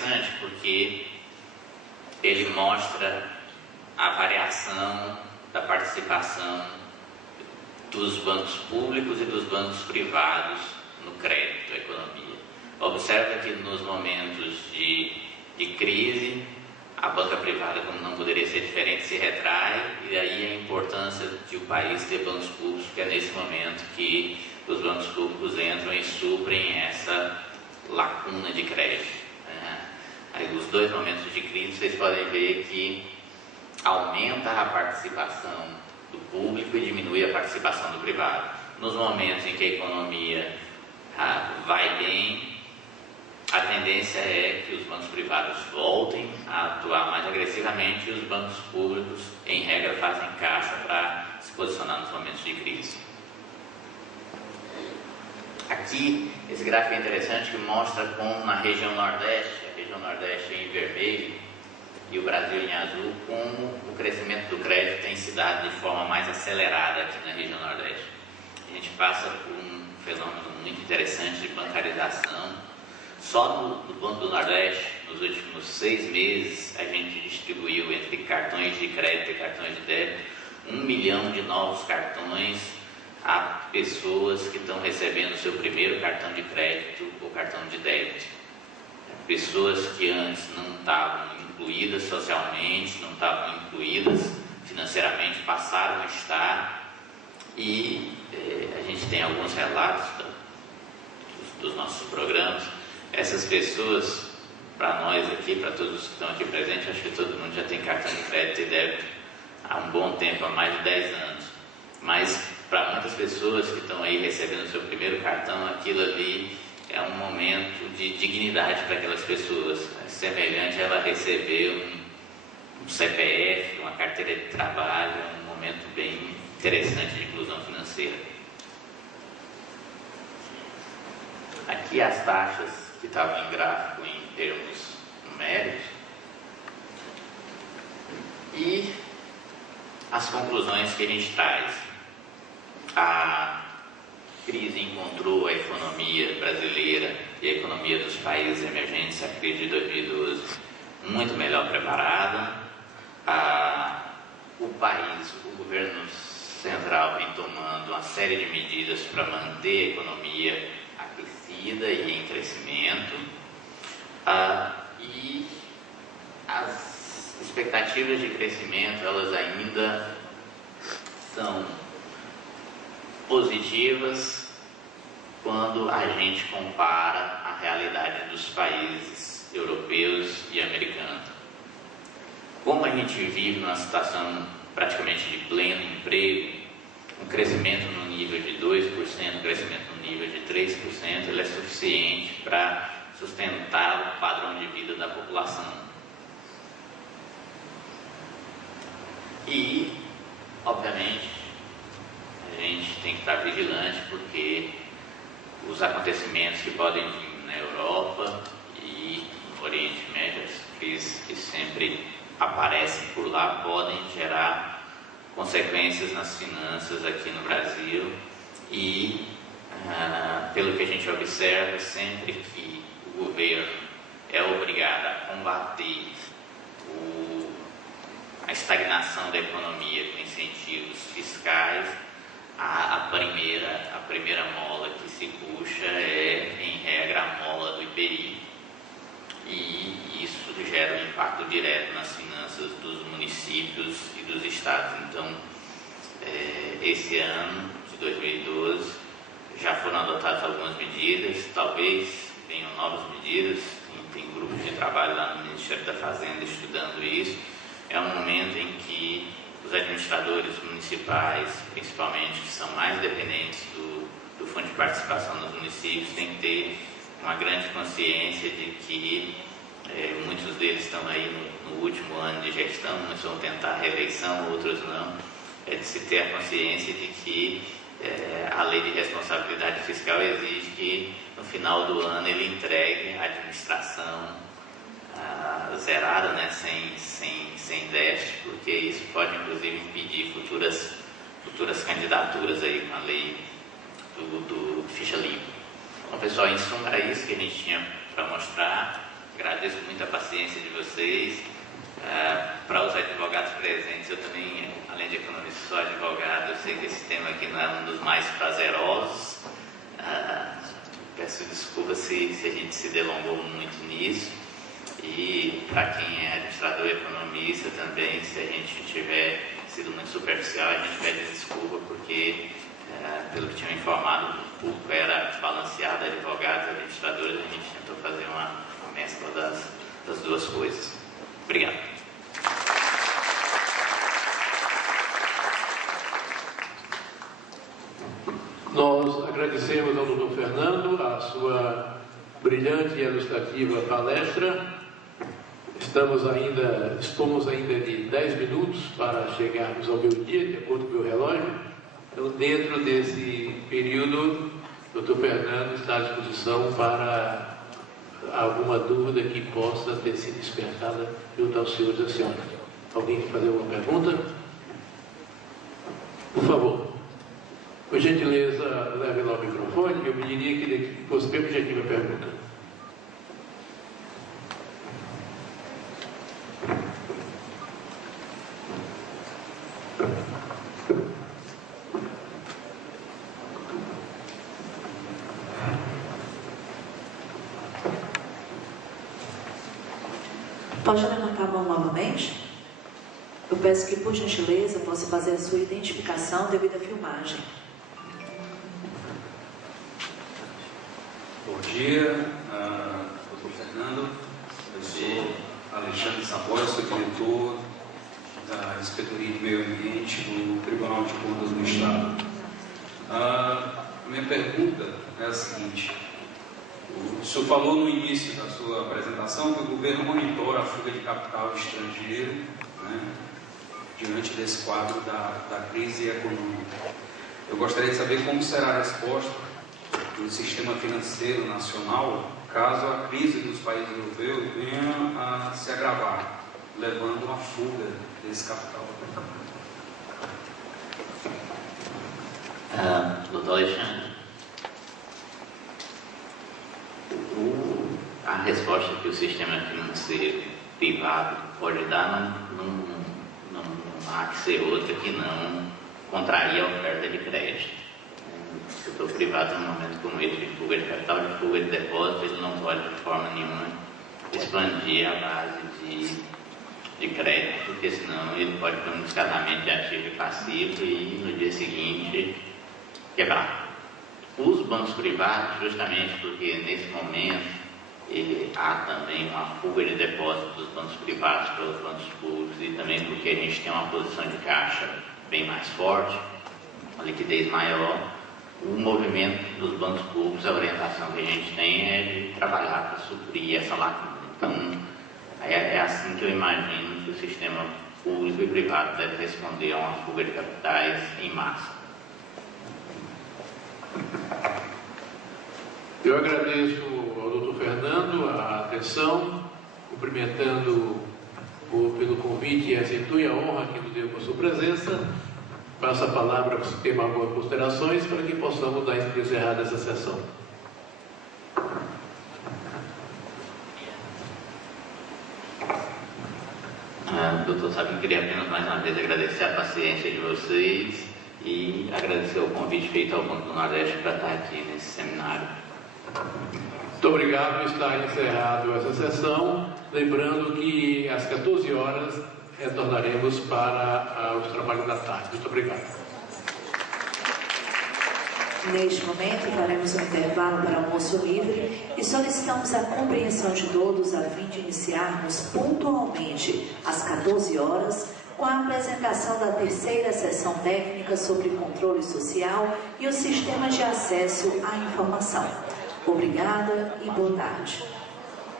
interessante porque ele mostra a variação da participação dos bancos públicos e dos bancos privados no crédito à economia. Observa que nos momentos de crise, a banca privada, como não poderia ser diferente, se retrai, e aí a importância de o país ter bancos públicos, que é nesse momento que os bancos públicos entram e suprem essa lacuna de crédito. Aí, os dois momentos de crise, vocês podem ver que aumenta a participação do público e diminui a participação do privado. Nos momentos em que a economia vai bem, a tendência é que os bancos privados voltem a atuar mais agressivamente e os bancos públicos, em regra, fazem caixa para se posicionar nos momentos de crise. Aqui, esse gráfico é interessante que mostra como na região Nordeste, a região Nordeste em vermelho e o Brasil em azul, como o crescimento do crédito tem se dado de forma mais acelerada aqui na região Nordeste. A gente passa por um fenômeno muito interessante de bancarização. Só no Banco do Nordeste, nos últimos 6 meses, a gente distribuiu entre cartões de crédito e cartões de débito 1 milhão de novos cartões a pessoas que estão recebendo o seu primeiro cartão de crédito ou cartão de débito. Pessoas que antes não estavam incluídas socialmente, não estavam incluídas financeiramente, passaram a estar, e a gente tem alguns relatos dos nossos programas. Essas pessoas, para nós aqui, para todos que estão aqui presentes, acho que todo mundo já tem cartão de crédito e débito há um bom tempo, há mais de 10 anos. Mas para muitas pessoas que estão aí recebendo o seu primeiro cartão, aquilo ali é um momento de dignidade para aquelas pessoas. É semelhante a ela receber um CPF, uma carteira de trabalho, é um momento bem interessante de inclusão financeira. Aqui as taxas que estavam em gráfico em termos numéricos e as conclusões que a gente traz. A crise encontrou a economia brasileira e a economia dos países emergentes, a crise de 2012, muito melhor preparada. O país, o governo central vem tomando uma série de medidas para manter a economia aquecida e em crescimento, e as expectativas de crescimento, elas ainda são positivas quando a gente compara a realidade dos países europeus e americanos. Como a gente vive numa situação praticamente de pleno emprego, um crescimento no nível de 2%, um crescimento no nível de 3%, ele é suficiente para sustentar o padrão de vida da população. E, obviamente, a gente tem que estar vigilante porque os acontecimentos que podem vir na Europa e no Oriente Médio, as crises que sempre aparecem por lá, podem gerar consequências nas finanças aqui no Brasil. E, pelo que a gente observa, sempre que o governo é obrigado a combater a estagnação da economia com incentivos fiscais, a primeira mola que se puxa é, em regra, a mola do IPI, e isso gera um impacto direto nas finanças dos municípios e dos estados. Então, esse ano de 2012 já foram adotadas algumas medidas, talvez venham novas medidas, tem grupos de trabalho lá no Ministério da Fazenda estudando isso. É um momento em que os administradores municipais, principalmente, que são mais dependentes do Fundo de Participação dos municípios, têm que ter uma grande consciência de que muitos deles estão aí no último ano de gestão, muitos vão tentar a reeleição, outros não. É de se ter a consciência de que a lei de responsabilidade fiscal exige que no final do ano ele entregue a administração zerada, né, sem déficit, porque isso pode inclusive impedir futuras candidaturas aí com a lei do ficha limpa. Então, pessoal, em suma, era isso que a gente tinha para mostrar. Agradeço muito muito a paciência de vocês. Para os advogados presentes, eu também, além de economista, sou advogado. Eu sei que esse tema aqui não é um dos mais prazerosos. Peço desculpas se a gente se delongou muito nisso. E para quem é administrador e economista também, se a gente tiver sido muito superficial, a gente pede desculpa, porque, pelo que tinham informado, o público era balanceado, advogados e administradores. A gente tentou fazer uma mescla das duas coisas. Obrigado. Nós agradecemos ao Dr. Fernando a sua brilhante e ilustrativa palestra. Dispomos ainda de 10 minutos para chegarmos ao meio-dia, de acordo com o meu relógio. Então, dentro desse período, o Dr. Fernando está à disposição para alguma dúvida que possa ter sido despertada junto aos senhores e às senhoras. Alguém quer fazer alguma pergunta? Por favor. Por gentileza, leve lá o microfone. Eu pediria que fosse bem objetiva a pergunta. Pode levantar a mão novamente? Eu peço que, por gentileza, possa fazer a sua identificação devido à filmagem. Bom dia, Dr. Fernando. Eu sou Alexandre Saboia, sou diretor da Inspetoria de Meio Ambiente do Tribunal de Contas do Estado. A minha pergunta é a seguinte: o senhor falou no início da sua apresentação que o governo monitora a fuga de capital estrangeiro, né, diante desse quadro da crise econômica. Eu gostaria de saber como será a resposta do sistema financeiro nacional caso a crise dos países europeus venha a se agravar, levando à fuga desse capital. Doutor Alexandre, a resposta que o sistema financeiro privado pode dar não há que ser outra que não contraria a oferta de crédito. O setor privado, num momento como esse, de fuga de capital, de fuga de depósito, ele não pode de forma nenhuma expandir a base de crédito, porque senão ele pode ter um descasamento de ativo e passivo e no dia seguinte quebrar. Os bancos privados, justamente porque nesse momento há também uma fuga de depósitos dos bancos privados para os bancos públicos e também porque a gente tem uma posição de caixa bem mais forte, uma liquidez maior, o movimento dos bancos públicos, a orientação que a gente tem é de trabalhar para suprir essa lacuna. Então, é assim que eu imagino que o sistema público e privado deve responder a uma fuga de capitais em massa. Eu agradeço ao Dr. Fernando a atenção, cumprimentando pelo convite e aceitou a honra que nos deu com a sua presença. Passo a palavra para ter algumas considerações para que possamos dar encerrada essa sessão. Doutor Sabino, queria apenas mais uma vez agradecer a paciência de vocês e agradecer o convite feito ao Banco do Nordeste para estar aqui nesse seminário. Muito obrigado, está encerrado essa sessão. Lembrando que às 14 horas retornaremos para os trabalhos da tarde. Muito obrigado. Neste momento, faremos um intervalo para almoço livre e solicitamos a compreensão de todos a fim de iniciarmos pontualmente às 14 horas com a apresentação da terceira sessão técnica sobre controle social e o sistema de acesso à informação. Obrigada e boa tarde.